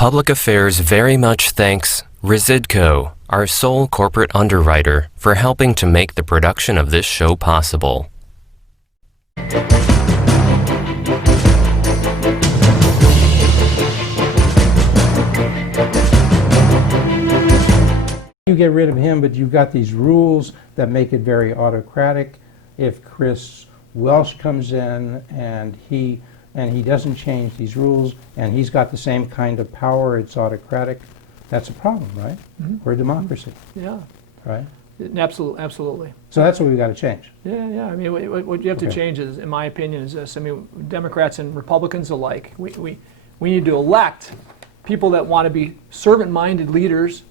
Public Affairs very much thanks RESIDCO, our sole corporate underwriter, for helping to make the production of this show possible. You get rid of him, but you've got these rules that make it very autocratic. If Chris Welsh comes in and he doesn't change these rules and he's got the same kind of power, it's autocratic, that's a problem, right? Mm-hmm. We're a democracy. Yeah. Right? Absolutely. So that's what we've got to change. Yeah. I mean, what you have to change is, in my opinion, is this. I mean, Democrats and Republicans alike, we need to elect people that want to be servant-minded leaders,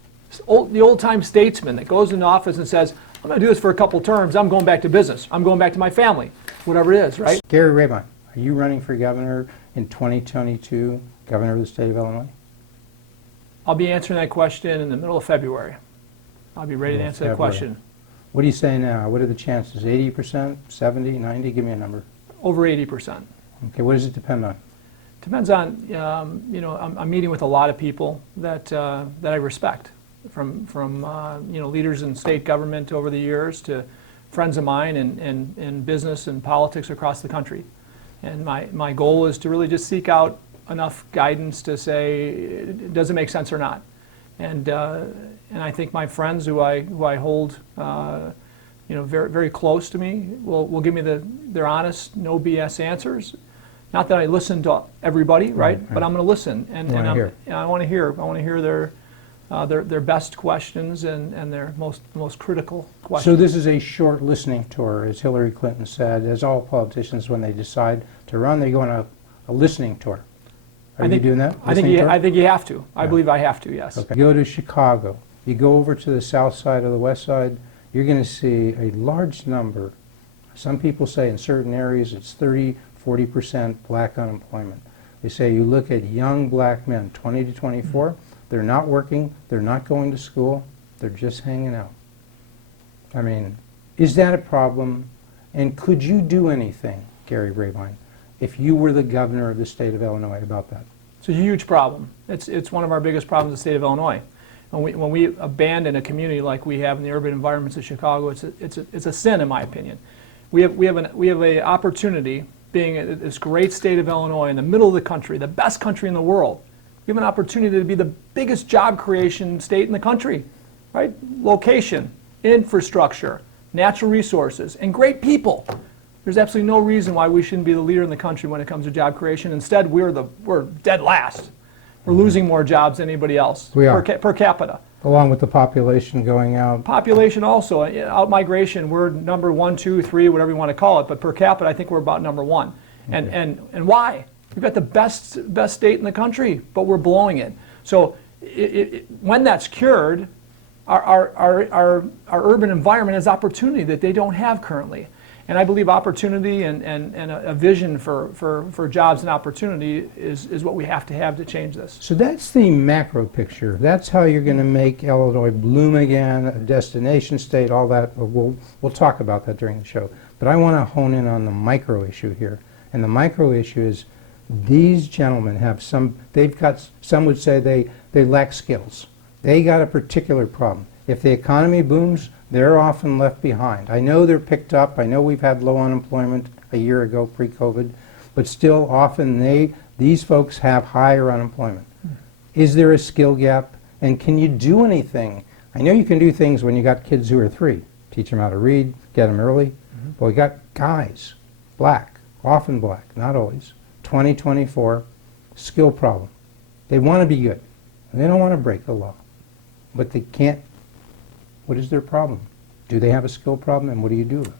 the old-time statesman that goes into office and says, I'm going to do this for a couple terms, I'm going back to business, I'm going back to my family, whatever it is, right? Gary Rabine, are you running for governor in 2022, governor of the state of Illinois? I'll be answering that question in the middle of February. I'll be ready to answer that question. What do you say now? What are the chances? 80%, 70, 90? Give me a number. Over 80%. Okay, what does it depend on? Depends on, I'm meeting with a lot of people that I respect, from leaders in state government over the years to friends of mine in business and politics across the country. And my goal is to really just seek out enough guidance to say, does it make sense or not? And I think my friends who I hold very, very close to me will give me their honest, no BS answers. Not that I listen to everybody, right? But I'm going to listen, and I want to hear their best questions and their most critical questions. So this is a short listening tour, as Hillary Clinton said. As all politicians, when they decide to run, they go on a listening tour. Are you doing that? I think you have to. I believe I have to, yes. Okay. You go to Chicago. You go over to the south side or the west side, you're going to see a large number. Some people say in certain areas it's 30, 40% black unemployment. They say you look at young black men, 20 to 24, they're not working, they're not going to school, they're just hanging out. I mean, is that a problem? And could you do anything, Gary Rabine, if you were the governor of the state of Illinois about that? It's a huge problem. It's one of our biggest problems in the state of Illinois. When we abandon a community like we have in the urban environments of Chicago, it's a sin, in my opinion. We have an opportunity, being this great state of Illinois in the middle of the country, the best country in the world. We have an opportunity to be the biggest job creation state in the country, right? Location, infrastructure, natural resources, and great people. There's absolutely no reason why we shouldn't be the leader in the country when it comes to job creation. Instead, we're dead last. We're losing more jobs than anybody else. We are. Per capita. Along with the population going out. Population also. Out-migration, we're number 1, 2, 3, whatever you want to call it. But per capita, I think we're about number 1. Okay. And why? We've got the best state in the country, but we're blowing it. So when that's cured, our urban environment has opportunity that they don't have currently. And I believe opportunity and a vision for jobs and opportunity is what we have to change this. So that's the macro picture. That's how you're going to make Illinois bloom again, a destination state, all that. We'll talk about that during the show. But I want to hone in on the micro issue here. And the micro issue is these gentlemen have some would say they lack skills. They got a particular problem. If the economy booms, they're often left behind. I know they're picked up. I know we've had low unemployment a year ago, pre-COVID, but still often these folks have higher unemployment. Is there a skill gap? And can you do anything? I know you can do things when you got kids who are 3. Teach them how to read, get them early. But we got guys, black, often black, not always, 20, 24, skill problem. They want to be good. They don't want to break the law, but they can't. What is their problem? Do they have a skill problem, and what do you do about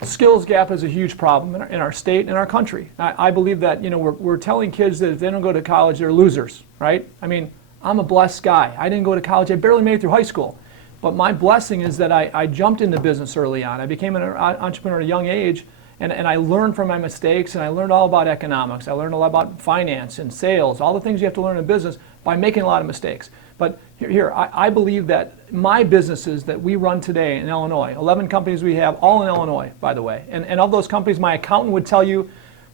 it? Skills gap is a huge problem in our state and in our country. I believe that we're telling kids that if they don't go to college, they're losers, right? I mean, I'm a blessed guy. I didn't go to college. I barely made it through high school. But my blessing is that I jumped into business early on. I became an entrepreneur at a young age, and I learned from my mistakes, and I learned all about economics. I learned a lot about finance and sales, all the things you have to learn in business by making a lot of mistakes. But I believe that my businesses that we run today in Illinois, 11 companies we have, all in Illinois, by the way, and of those companies, my accountant would tell you,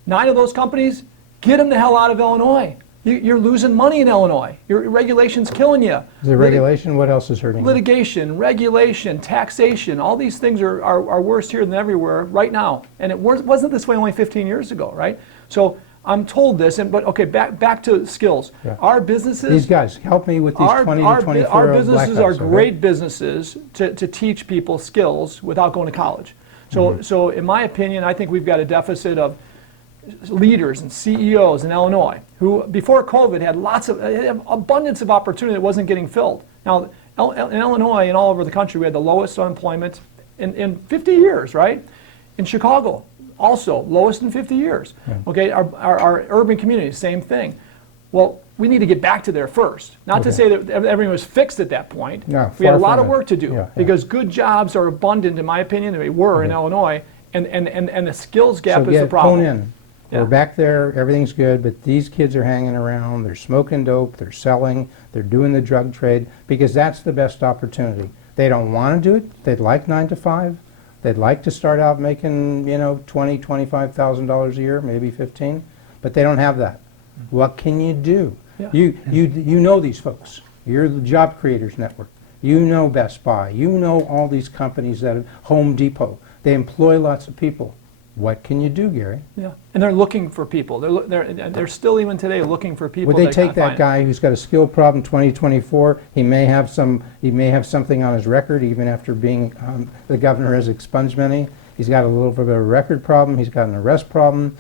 9 of those companies, get them the hell out of Illinois. You're losing money in Illinois. Your regulation's killing you. The regulation, what else is hurting you? Litigation, regulation, taxation, all these things are worse here than everywhere right now. And it wasn't this way only 15 years ago, right? So I'm told this, but okay, back to skills. Yeah. Our businesses... These guys, help me with these 20 to 24-year-old Our businesses are black guys, great businesses to teach people skills without going to college. So in my opinion, I think we've got a deficit of leaders and CEOs in Illinois who, before COVID, had abundance of opportunity that wasn't getting filled. Now, in Illinois and all over the country, we had the lowest unemployment in 50 years, right? In Chicago, also, lowest in 50 years. Yeah. Okay, our urban communities, same thing. Well, we need to get back to there first. Not to say that everything was fixed at that point. No, we had a far lot from of it. work to do because good jobs are abundant, in my opinion, they were in Illinois, and the skills gap is the problem. Hone in. Yeah. We're back there, everything's good, but these kids are hanging around, they're smoking dope, they're selling, they're doing the drug trade, because that's the best opportunity. They don't want to do it, they'd like 9 to 5, they'd like to start out making, $20,000, $25,000 a year, maybe 15, but they don't have that. What can you do? Yeah. You know these folks. You're the Job Creators Network. You know Best Buy. You know all these companies that have Home Depot. They employ lots of people. What can you do, Gary? Yeah, and they're looking for people. They're still even today looking for people. Would they take that guy who's got a skill problem 2024? He may have something on his record even after being the governor has expunged many. He's got a little bit of a record problem. He's got an arrest problem.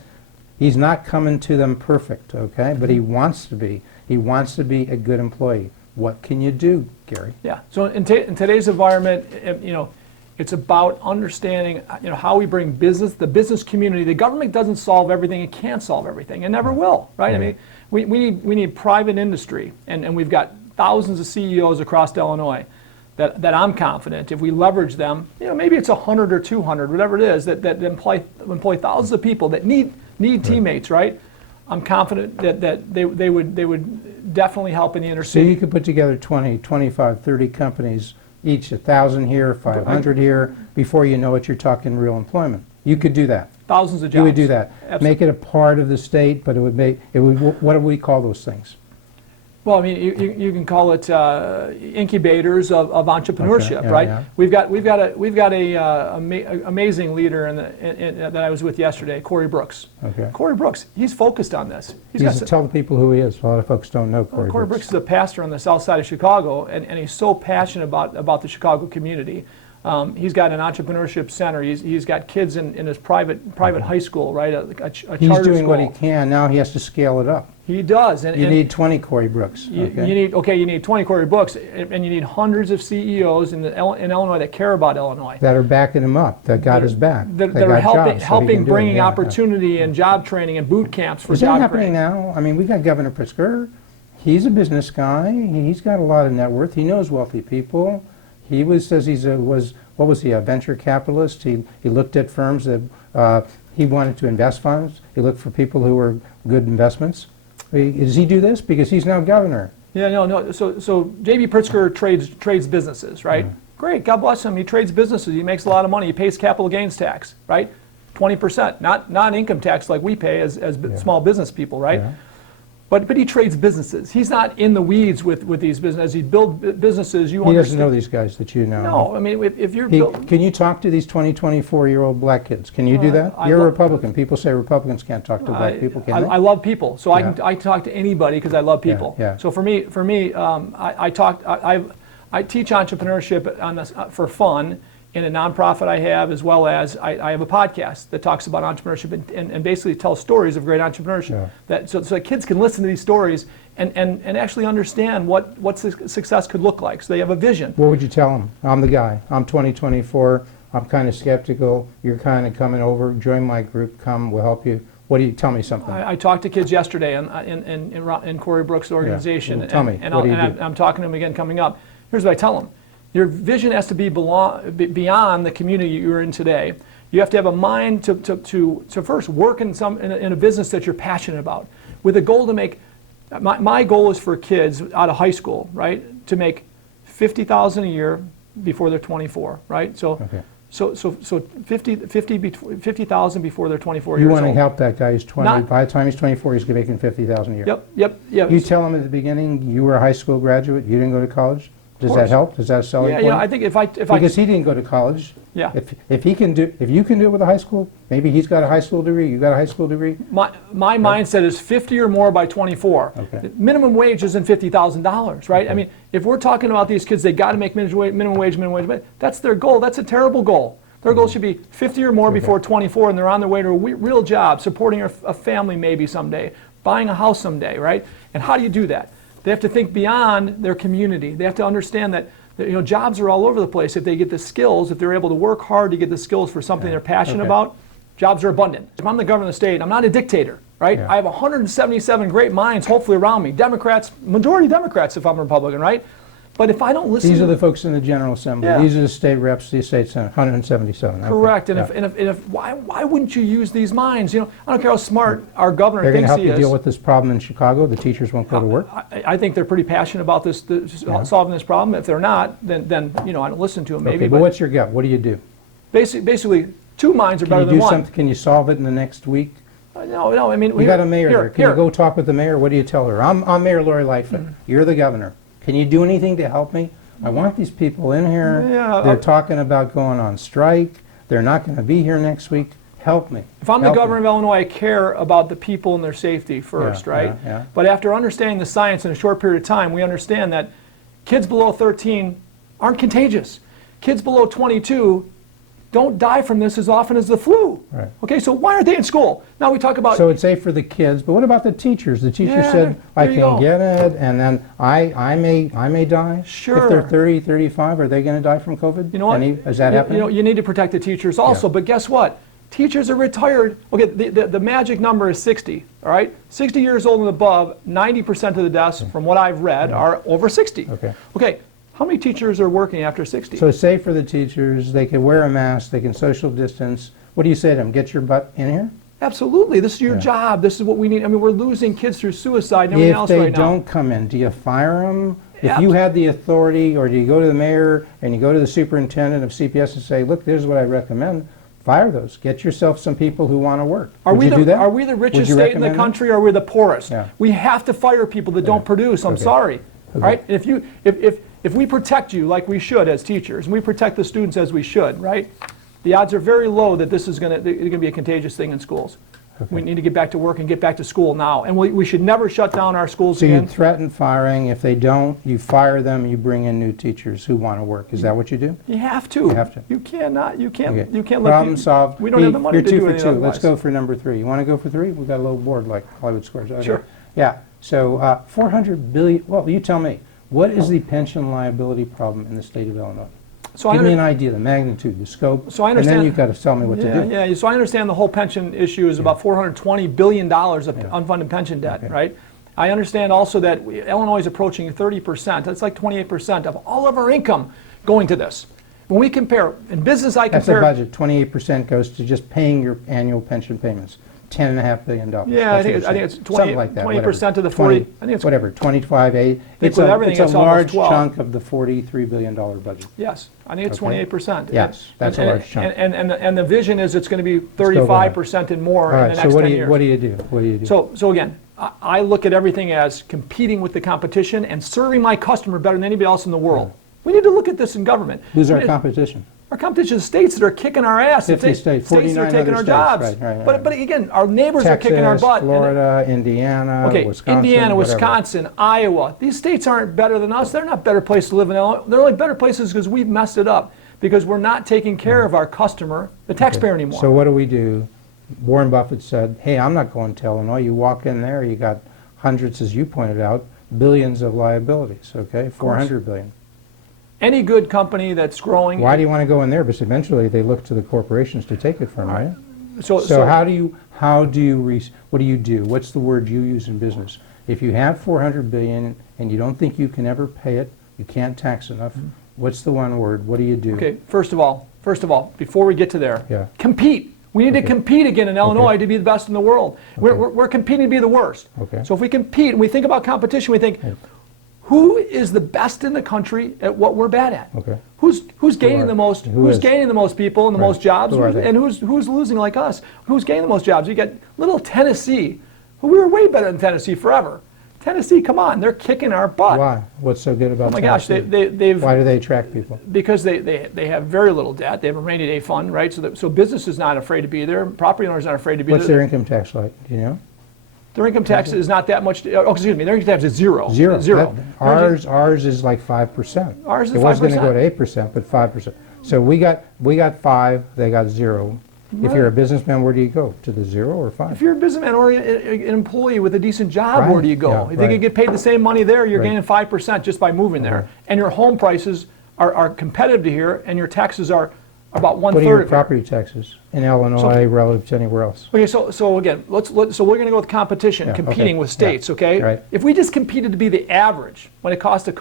He's not coming to them perfect, okay? But he wants to be. He wants to be a good employee. What can you do, Gary? Yeah. So in today's environment, it's about understanding, how we bring the business community. The government doesn't solve everything. It can't solve everything. It never will, right? Right. I mean, we need private industry, and we've got thousands of CEOs across Illinois that I'm confident if we leverage them, maybe it's 100 or 200, whatever it is, that employ thousands of people that need teammates, right? I'm confident that they would definitely help in the inner So city. you could put together 20, 25, 30 companies, each 1,000 here, 500 here, before you know it, you're talking real employment. You could do that. Thousands of jobs. You would do that. Absolutely. Make it a part of the state, but what do we call those things? Well, I mean, you can call it incubators of entrepreneurship, Okay, yeah, right? yeah. We've got a amazing leader that I was with yesterday, Corey Brooks. Okay. Corey Brooks, he's focused on this. Tell the people who he is. A lot of folks don't know Corey Brooks is a pastor on the south side of Chicago, and he's so passionate about the Chicago community. He's got an entrepreneurship center. He's got kids in his private high school, right? A charter He's doing school. what he can. Now he has to scale it up. He does. You need 20 Corey Brooks. You Okay? need 20 Corey Brooks, and you need hundreds of CEOs in Illinois that care about Illinois. That are backing him up. That got his back. That They are got jobs, so he helping can do it. bringing Yeah, opportunity and job training and boot camps for Is that job happening training. now? I mean, we got Governor Pritzker. He's a business guy. He's got a lot of net worth. He knows wealthy people. He says what was he, a venture capitalist? He looked at firms that he wanted to invest funds. He looked for people who were good investments. Does he do this? Because he's now governor. Yeah, no. So J.B. Pritzker trades businesses, right? Great, God bless him. He trades businesses. He makes a lot of money. He pays capital gains tax, right? 20%, not income tax like we pay as small business people, right? Yeah. But he trades businesses. He's not in the weeds with these businesses. As he builds businesses, He doesn't know these guys that you know. No, I mean, if you're Can you talk to these 20, 24-year-old black kids? Can you do that? You're a Republican. People say Republicans can't talk to black people, can they? I love people, so Yeah. I talk to anybody because I love people. yeah. So for me, I teach entrepreneurship for fun in a nonprofit I have, as well as I have a podcast that talks about entrepreneurship and basically tells stories of great entrepreneurship. Yeah. So that kids can listen to these stories and actually understand what success could look like. So they have a vision. What would you tell them? I'm the guy. I'm 2024. I'm kind of skeptical. You're kind of coming over. Join my group. Come. We'll help you. What do you tell me something? I talked to kids yesterday in Corey Brooks' organization. Well, tell me. And What do you do? I'm talking to them again coming up. Here's what I tell them. Your vision has to be beyond the community you're in today. You have to have a mind to first work in a business that you're passionate about, with a goal to make. My goal is for kids out of high school, right, to make $50,000 a year before they're 24, right? So, Okay. So 50,000 before they're 24 You years want to old. help that guy who's 20. Not- By the time he's 24, he's making 50,000 a year. Yep. You tell him at the beginning you were a high school graduate, you didn't go to college. Does that course. help? Does that sell Yeah, you? I think if I Because he didn't go to college. yeah. If you can do it with a high school, maybe he's got a high school degree, you got a high school degree. My mindset is 50 or more by 24. Okay. The minimum wage isn't $50,000, right? I mean, if we're talking about these kids, they got to make minimum wage. That's their goal. That's a terrible goal. Their goal should be 50 or more before 24, and they're on their way to a real job, supporting a family maybe someday, buying a house someday, right? And how do you do that? They have to think beyond their community. They have to understand that jobs are all over the place. If they get the skills, if they're able to work hard to get the skills for something they're passionate about, jobs are abundant. If I'm the governor of the state, I'm not a dictator, right? Yeah. I have 177 great minds hopefully around me. Democrats, majority Democrats if I'm a Republican, right? But if I don't listen These to are the folks in the General Assembly. Yeah. These are the state reps, the state senate, 177. correct, Okay. and if why wouldn't you use these minds? I don't care how smart our governor They're going to thinks help he you is. deal with this problem in Chicago. The teachers won't go to work. I think they're pretty passionate about solving this problem. If they're not, then I don't listen to them maybe. Okay, but what's your gut? What do you do? Basically, two minds are better Can you than do one. something? Can you solve it in the next week? No, I mean You got a mayor there. Can here. you go talk with the mayor? What do you tell her? I'm Mayor Lori Lightfoot. You're the governor. Can you do anything to help me? I want these people in here. Yeah, They're talking about going on strike. They're not going to be here next week. Help me. If I'm the Help governor me. of Illinois, I care about the people and their safety first, Yeah, right? yeah. But after understanding the science in a short period of time, we understand that kids below 13 aren't contagious. Kids below 22 don't die from this as often as the flu. Right. Okay, so why aren't they in school? Now we talk about So it's safe for the kids, but what about the teachers? The teacher Yeah, said, I there you can go. get it, and then I may die. Sure. If they're 30, 35, are they going to die from COVID? You know what? Is that happening? You need to protect the teachers also, Yeah. but guess what? Teachers are retired. Okay, the magic number is 60, all right? 60 years old and above, 90% of the deaths, from what I've read, are over 60. Okay. Okay, how many teachers are working after 60? So it's safe for the teachers. They can wear a mask. They can social distance. What do you say to them? Get your butt in here? Absolutely, this is your Yeah. job. This is what we need. I mean, we're losing kids through suicide and everything If else they right now. don't come in, do you fire them? If Yeah. you had the authority, or do you go to the mayor and you go to the superintendent of CPS and say, look, this is what I recommend, fire those. Get yourself some people who want to work. Are Would we you the do that? Are we the Would richest you state in the recommend that? country, or are we the poorest? Yeah. We have to fire people that don't produce. I'm Okay. sorry. Okay. Right? And if we protect you like we should as teachers, and we protect the students as we should, right? The odds are very low that this is going to be a contagious thing in schools. Okay. We need to get back to work and get back to school now. And we should never shut down our schools So again. you threaten firing. If they don't, you fire them. You bring in new teachers who want to work. Is that what you do? You have to. You have to. You cannot. You can't. Okay. You can't let Problem people- solved. We don't have the money You're to two do for anything two. otherwise. Let's go for number three. You want to go for three? We've got a little board like Hollywood Squares. Okay. Sure. Yeah. So 400 billion. Well, you tell me. What is the pension liability problem in the state of Illinois? So I Give me under- an idea, the magnitude, the scope. So I understand- And then you've got to tell me what to do. Yeah. So I understand the whole pension issue is about $420 billion of Yeah. unfunded pension debt, Okay. right? I understand also that Illinois is approaching 30%. That's like 28% of all of our income going to this. When we compare, in business I That's the compare. budget. 28% goes to just paying your annual pension payments. $10.5 billion. Yeah, That's I what think you're it's saying. 20 Something like that. 20% of the 20, 40 I think it's whatever, 25, 8. It's with a, everything, it's a it's almost large 12. chunk of the $43 billion budget. Yes, I think it's Okay. 28%. Yes, that's a large chunk. And the vision is it's going to be go ahead. 35% and more All in right, the so next what 10 do you years. what do you do? What do you do? So again, I look at everything as competing with the competition and serving my customer better than anybody else in the world. We need to look at this in government. Who's our We need- competition? Our competition is states that are kicking our ass. 50 states, that are 49 taking other our states. jobs. Right. But again, our neighbors are kicking our Texas, butt. And- Florida, Indiana, Okay, Wisconsin, Indiana, whatever. Wisconsin, Iowa. These states aren't better than us. They're not better places to live in Illinois. They're only better places because we've messed it up. Because we're not taking care of our customer, the taxpayer anymore. So what do? Warren Buffett said, hey, I'm not going to Illinois. You walk in there, you got hundreds, as you pointed out, billions of liabilities, okay? 400 billion. Any good company that's growing. Why do you want to go in there? Because eventually they look to the corporations to take it from, right? So What do you do? What's the word you use in business? If you have 400 billion and you don't think you can ever pay it, you can't tax enough, what's the one word? What do you do? Okay, first of all, before we get to there, Yeah. compete. We need to compete again in Illinois to be the best in the world. Okay. We're competing to be the worst. Okay. So if we compete and we think about competition, we think, who is the best in the country at what we're bad at? Okay. Who's gaining the most? Who's gaining the most people and the most jobs? Who are they? And who's losing like us? Who's gaining the most jobs? You got little Tennessee, who we were way better than Tennessee forever. Tennessee, come on, they're kicking our butt. Why? What's so good about Oh my Tennessee? gosh, they've Why do they attract people? because they have very little debt. They have a rainy day fund, right? So business is not afraid to be there. Property owners not afraid to be What's there. their income tax like? Do you know? Their income tax is not that much. Oh, excuse me. Their income tax is zero. Zero. Zero. Ours is like 5%. Ours is It was going to 5%. go to 8%, but 5%. So we got 5, they got 0. If you're a businessman, where do you go? To the 0 or 5? If you're a businessman or an employee with a decent job, where do you go? Yeah, If you can get paid the same money there, you're Right. gaining 5% just by moving there. And your home prices are competitive to here, and your taxes are about What are one-third your of here. property taxes in Illinois relative to anywhere else? Okay, so again, so we're going to go with competition, Yeah, competing okay, with states, yeah, okay? right. If we just competed to be the average when it comes to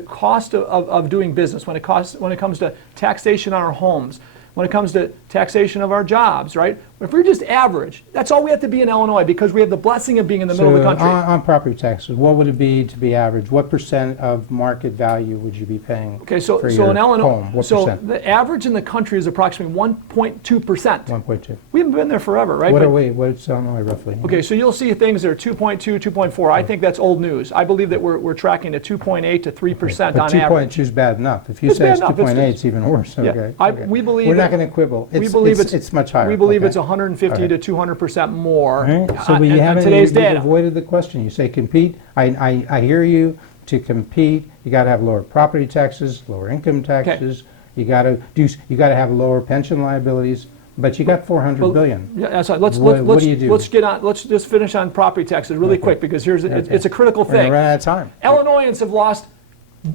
cost of doing business, when it comes to taxation on our homes, when it comes to taxation of our jobs, right? If we're just average, that's all we have to be in Illinois because we have the blessing of being in the middle of the country. On property taxes, what would it be to be average? What % of market value would you be paying Okay, so for your in Illinois, home? What so percent? the average in the country is approximately 1.2%. 1.2. We haven't been there forever, right? What But- are we? What's Illinois roughly? Okay, so you'll see things that are 2.2, 2.4. I think that's old news. I believe that we're tracking to 2.8 to 3% But on 2.2 average. is bad enough. If you It's say bad it's enough. 2.8, it's even worse. Yeah, Okay. we believe We're it- not going to quibble. We believe it's much higher. We believe Okay. it's 150 to 200% more All right. So on, we on haven't today's you've data. avoided the question. You say compete. I hear you. To compete, you got to have lower property taxes, lower income taxes. You got to have lower pension liabilities. But you got 400 billion. Yeah, that's right. Let's What do you do? Let's just finish on property taxes really quick because it's a critical We're going thing. to run out of time. Illinoisans have lost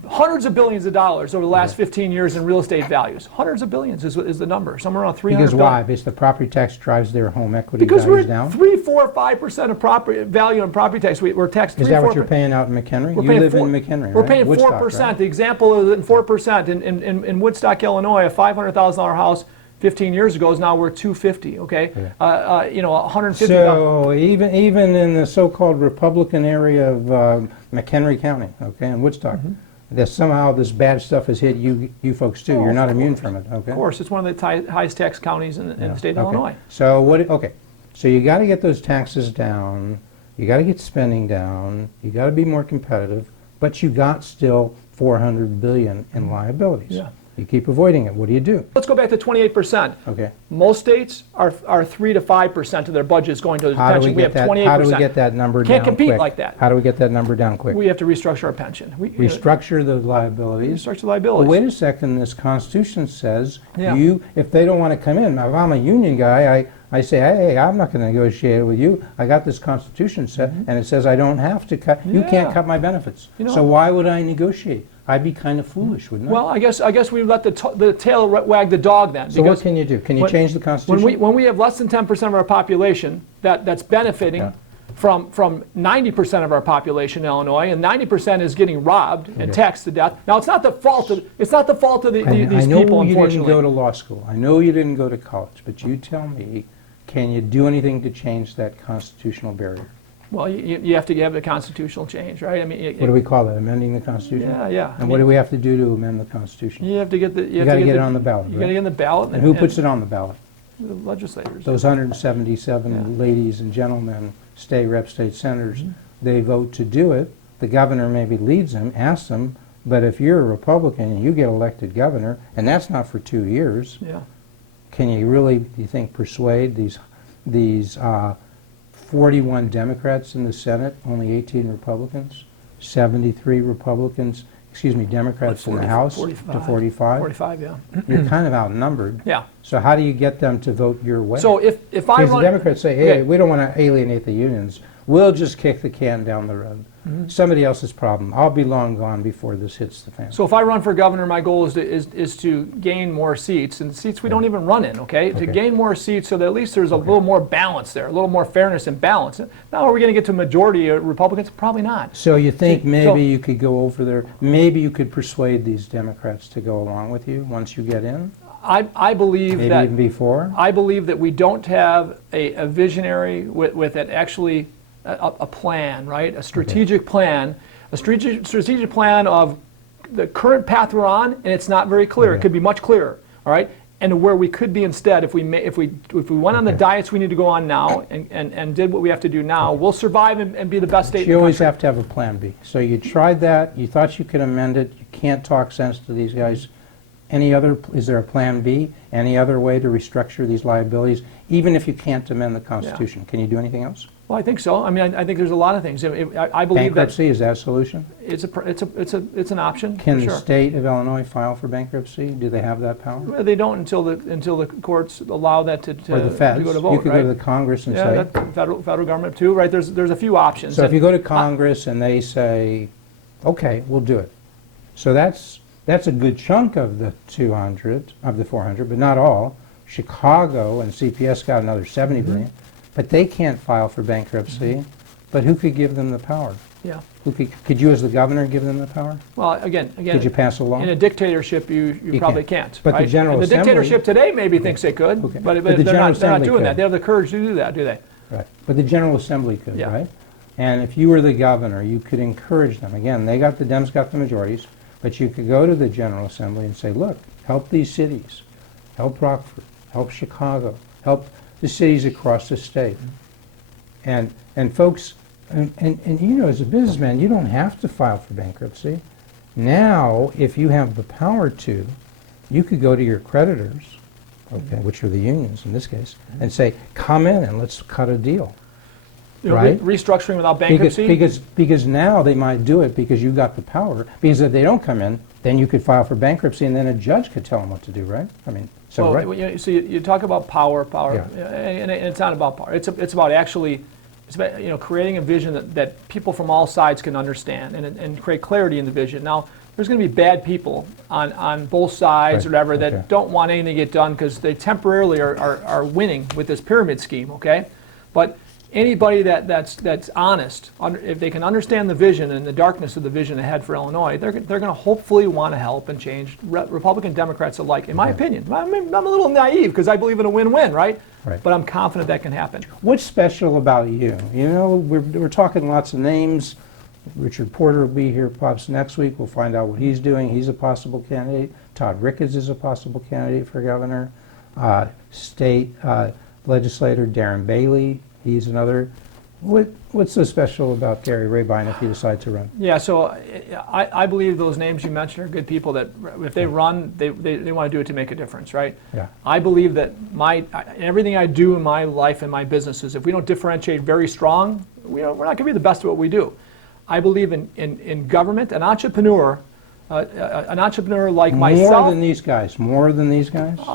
hundreds of billions of dollars over the last 15 years in real estate values. Hundreds of billions is the number, somewhere around 300 Because billion. why? Because the property tax drives their home equity Because values we're down. 3, 4, 5% of property value on property tax. We're taxed 3, Is that 4%. what you're paying out in McHenry? We're You paying live 4 in McHenry, We're right? paying Woodstock, 4%. right? The example is 4% in Woodstock, Illinois. A $500,000 house 15 years ago is now worth $250. Okay, $150. So even in the so-called Republican area of McHenry County, okay, in Woodstock, that somehow this bad stuff has hit you folks too. Oh, You're not of immune course. from it, okay? Of course, it's one of the highest tax counties in the state of Okay. Illinois. So okay, so you got to get those taxes down. You got to get spending down. You got to be more competitive. But you got still 400 billion in liabilities. Yeah. You keep avoiding it. What do you do? Let's go back to 28%. Okay. Most states are 3 to 5% of their budget is going to the How do pension. we We have get that? 28%. How do we get that number down Can't compete quick? like that. How do we get that number down quick? We have to restructure our pension. Restructure the liabilities. Restructure Well, liabilities. wait a second. This Constitution says Yeah. if they don't want to come in. If I'm a union guy, I say, hey, I'm not going to negotiate with you. I got this Constitution set, and it says I don't have to cut. You can't Yeah. cut my benefits. You know- So why would I negotiate? I'd be kind of foolish, wouldn't I? Well, I guess we let the tail wag the dog then. So what can you do? Can you change the Constitution? When we have less than 10% of our population that's benefiting Yeah. from 90% of our population in Illinois, and 90% is getting robbed and taxed to death. Now, it's not the fault of these I know people, you unfortunately. didn't go to law school. I know you didn't go to college, but you tell me, can you do anything to change that constitutional barrier? Well, you have to have the constitutional change, right? I mean, What do we call that? Amending the Constitution? yeah. And what do we have to do to amend the Constitution? You have to get the. You got to get it on the ballot, You got to right? get on the ballot. And who puts it on the ballot? The legislators. Those 177 ladies and gentlemen, state reps, state senators, they vote to do it. The governor maybe leads them, asks them, but if you're a Republican and you get elected governor, and that's not for 2 years, Yeah. can you really, do you think, persuade these 41 Democrats in the Senate, only 18 Republicans, 73 Democrats in the House to 45? 45, yeah. You're kind of outnumbered. Yeah. So how do you get them to vote your way? So if I Because the run, Democrats say, hey, Okay. we don't want to alienate the unions. We'll just kick the can down the road. Somebody else's problem. I'll be long gone before this hits the fan. so if I run for governor, my goal is to gain more seats, and seats we don't even run in, okay? To gain more seats so that at least there's a little more balance there, a little more fairness and balance. Now, are we going to get to a majority of Republicans? Probably not. So you think So- maybe you could go over there, maybe you could persuade these Democrats to go along with you once you get in? I believe Maybe that even before? I believe that we don't have a visionary with that actually a plan, right? A strategic plan, a strategic plan of the current path we're on, and it's not very clear. It could be much clearer, all right? And where we could be instead if we went on the diets we need to go on now and did what we have to do now, we'll survive and be the best state in the country. You always have to have a plan B. So you tried that, you thought you could amend it, you can't talk sense to these guys. Is there a plan B? Any other way to restructure these liabilities, even if you can't amend the Constitution? Can you do anything else? Well, I think so. I mean, I think there's a lot of things. I believe bankruptcy, is that a solution? it's an option. Can for the sure. state of Illinois file for bankruptcy? Do they have that power? Well, they don't until the courts allow that to Or the feds? to go to vote. You could right? go to the Congress and Yeah, say. that federal government too, right? There's a few options. So if you go to Congress and they say, okay, we'll do it. So that's a good chunk of the 200, of the 400, but not all. Chicago and CPS got another 70 billion, but they can't file for bankruptcy. But who could give them the power? Yeah. Who could you as the governor give them the power? Well, again, Could you pass a law? in a dictatorship, you probably can't. But the right? General And the Assembly- dictatorship today maybe thinks they could, Okay. but But the they're General not Assembly doing that. could. They have the courage to do that, do they? Right. But the General Assembly could, Yeah. right? And if you were the governor, you could encourage them. Again, the Dems got the majorities, but you could go to the General Assembly and say, look, help these cities, help Rockford, help Chicago, help the cities across the state. And folks, and you know, as a businessman, you don't have to file for bankruptcy. Now, if you have the power to, you could go to your creditors, okay, which are the unions in this case, and say, come in and let's cut a deal. You know, Right. restructuring without bankruptcy. Because now they might do it because you got the power. Because if they don't come in, then you could file for bankruptcy, and then a judge could tell them what to do, right? I mean, so well, right. So you talk about power, Yeah. and it's not about power. It's about actually, it's about, creating a vision that people from all sides can understand and create clarity in the vision. Now, there's going to be bad people on both sides, Right. or whatever, Okay. that don't want anything to get done because they temporarily are winning with this pyramid scheme. Okay, but anybody that's honest, if they can understand the vision and the darkness of the vision ahead for Illinois, they're going to hopefully want to help and change. Republican, Democrats alike, in my opinion. I'm a little naive because I believe in a win-win, right? Right. But I'm confident that can happen. What's special about you? You know, we're talking lots of names. Richard Porter will be here perhaps next week. We'll find out what he's doing. He's a possible candidate. Todd Ricketts is a possible candidate for governor. State legislator Darren Bailey, he's another. What's so special about Gary Rabine if you decide to run? Yeah, so I believe those names you mentioned are good people that if they run, they want to do it to make a difference, right? Yeah. I believe that everything I do in my life and my businesses, if we don't differentiate very strong, we're not going to be the best at what we do. I believe in government, an entrepreneur like myself. More than these guys. Oh,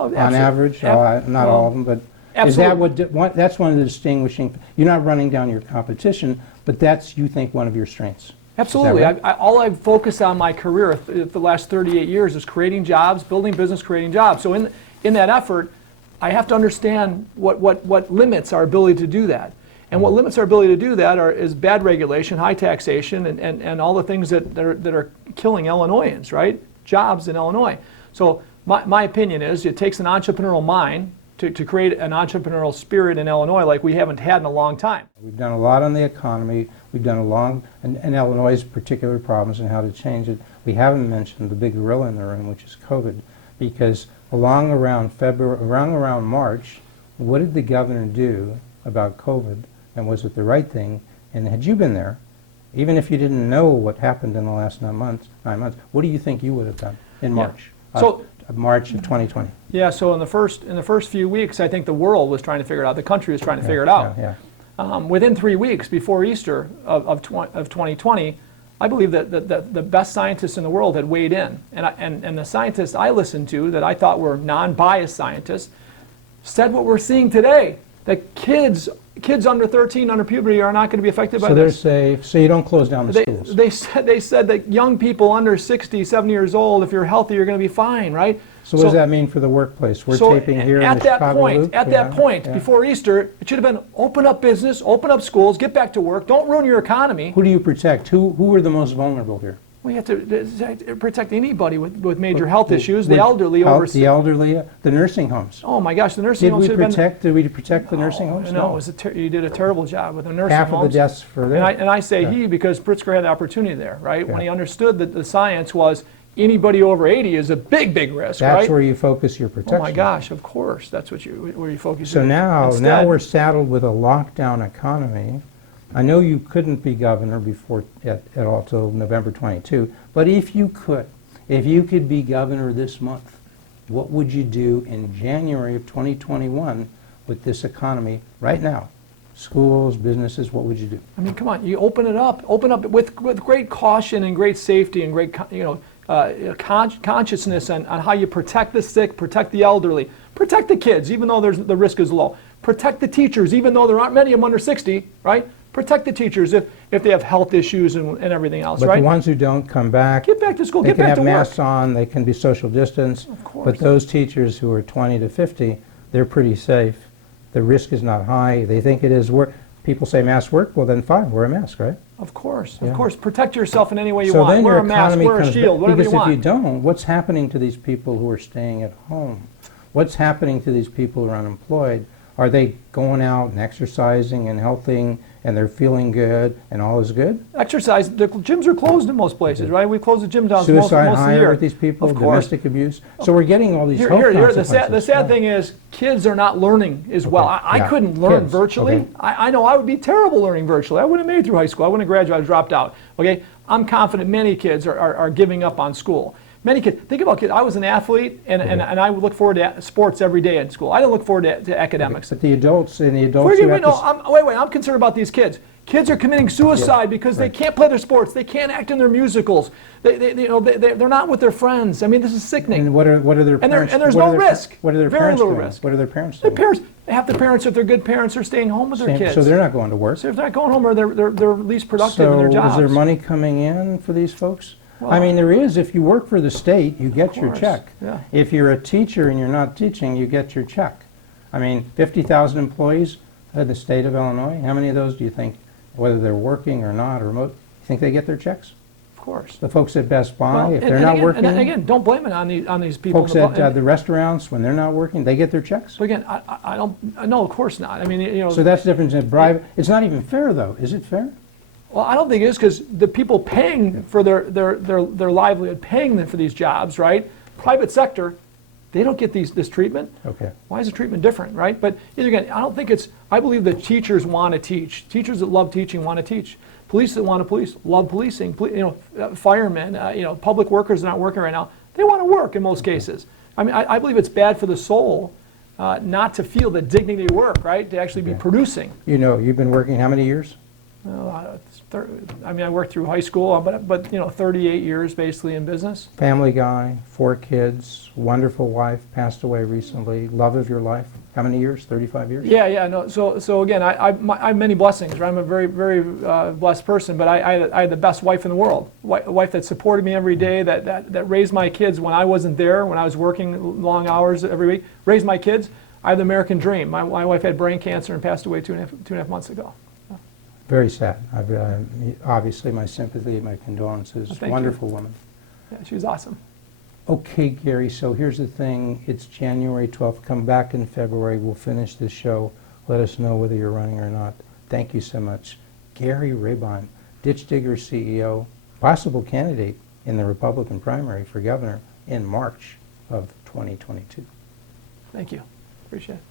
On absolutely. average, not all of them, but absolutely. is that that's one of the distinguishing? You're not running down your competition, but that's, you think, one of your strengths. Absolutely. Is that right? All I've focused on my career for the last 38 years is creating jobs, building business, creating jobs. So in that effort, I have to understand what limits our ability to do that. And what limits our ability to do that is bad regulation, high taxation, and all the things that are killing Illinoisans, right? Jobs in Illinois. So my opinion is it takes an entrepreneurial mind to create an entrepreneurial spirit in Illinois like we haven't had in a long time. We've done a lot on the economy. We've done and Illinois' particular problems and how to change it. We haven't mentioned the big gorilla in the room, which is COVID, because around March, what did the governor do about COVID, and was it the right thing? And had you been there, even if you didn't know what happened in the last 9 months, what do you think you would have done in March? March of 2020. Yeah. So in the first few weeks, I think the world was trying to figure it out. The country was trying to figure it out. Yeah. Within 3 weeks before Easter of 2020, I believe that the best scientists in the world had weighed in, and the scientists I listened to that I thought were non-biased scientists said what we're seeing today, that kids under 13, under puberty, are not going to be affected by this. So they're safe, so you don't close down the schools. They said that young people under 60, 70 years old, if you're healthy, you're going to be fine, right? So what does that mean for the workplace? We're taping here in the Chicago Loop. At that point, before Easter, it should have been open up business, open up schools, get back to work, don't ruin your economy. Who do you protect? Who are the most vulnerable here? We have to protect anybody with major health issues, the elderly The elderly, the nursing homes. Oh my gosh, the nursing homes should have been... Did we protect the nursing homes? No, it was you did a terrible job with the nursing Half homes. of the deaths for them. And I say he because Pritzker had the opportunity there, right? When Yeah. he understood that the science was anybody over 80 is a big, big risk, right? That's where you focus your protection. Oh my gosh, of course, that's where you focus. So now Instead, we're saddled with a lockdown economy. I know you couldn't be governor before at all till November 22, but if you could be governor this month, what would you do in January of 2021 with this economy right now? Schools, businesses, what would you do? I mean, come on, you open it up with great caution and great safety and great, consciousness on how you protect the sick, protect the elderly, protect the kids, even though the risk is low. Protect the teachers, even though there aren't many of them under 60, right? Protect the teachers if they have health issues and everything else, But right? the ones who don't come back, Get back to school, they get can back have to work. masks on, they can be social distance. Of course. But those teachers who are 20 to 50, they're pretty safe. The risk is not high. They think it is work. People say masks work, well then fine, wear a mask, right? Of course, Yeah. of course. Protect yourself in any way you So want. then Wear your a mask, economy wear a comes shield, back. whatever you Because if you want. don't, what's happening to these people who are staying at home? What's happening to these people who are unemployed? Are they going out and exercising and healthing and they're feeling good and all is good? Exercise, the gyms are closed in most places, right? We close the gym down most Suicide of the higher year. with these people, Of course. domestic abuse. So we're getting all these health The consequences. sad thing is, kids are not learning as well. I yeah. couldn't learn Kids, virtually. okay. I know I would be terrible learning virtually. I wouldn't have made it through high school. I wouldn't have graduated. I dropped out. Okay, I'm confident many kids are giving up on school. Many kids, think about kids. I was an athlete, and I would look forward to sports every day in school. I didn't look forward to academics. But the adults who have Wait, I'm concerned about these kids. Kids are committing suicide because they can't play their sports, they can't act in their musicals, they're not with their friends. I mean, this is sickening. And what are their parents? And there's what no are their- risk. What are their Very parents little doing? risk. What are their parents The doing? parents, half the parents, if they're good parents, are staying home with their kids. So they're not going to work. So if they're not going home, or they're least productive in their jobs. So is there money coming in for these folks? Well, I mean, there is. If you work for the state, you get your course, check. yeah. If you're a teacher and you're not teaching, you get your check. I mean, 50,000 employees in the state of Illinois, how many of those do you think, whether they're working or not, or remote, you think they get their checks? Of course. The folks at Best Buy, Well, if they're not working, And again, don't blame it on these people. folks at the restaurants, when they're not working, they get their checks? But again, I don't. No, of course not. I mean, So that's the difference in private. It's not even fair, though. Is it fair? Well, I don't think it is, because the people paying for their livelihood, paying them for these jobs, right? Private sector, they don't get this treatment. Okay. Why is the treatment different, right? But again, I don't think it's. I believe that teachers want to teach. Teachers that love teaching want to teach. Police that want to police love policing. Firemen, public workers that aren't working right now, they want to work in most cases. I mean, I believe it's bad for the soul not to feel the dignity of work, right? To actually be producing. You know, you've been working how many years? I mean, I worked through high school, but 38 years basically in business. Family guy, 4 kids, wonderful wife, passed away recently. Love of your life. How many years? 35 years? Yeah, no. So again, I have many blessings. Right? I'm a very, very blessed person, but I had the best wife in the world. A wife that supported me every day, that raised my kids when I wasn't there, when I was working long hours every week. Raised my kids. I have the American dream. My wife had brain cancer and passed away two and a half months ago. Very sad. Obviously, my sympathy, my condolences. Thank you. Wonderful woman. Yeah, she was awesome. Okay, Gary, so here's the thing. It's January 12th. Come back in February. We'll finish this show. Let us know whether you're running or not. Thank you so much. Gary Rabine, Ditch Digger CEO, possible candidate in the Republican primary for governor in March of 2022. Thank you. Appreciate it.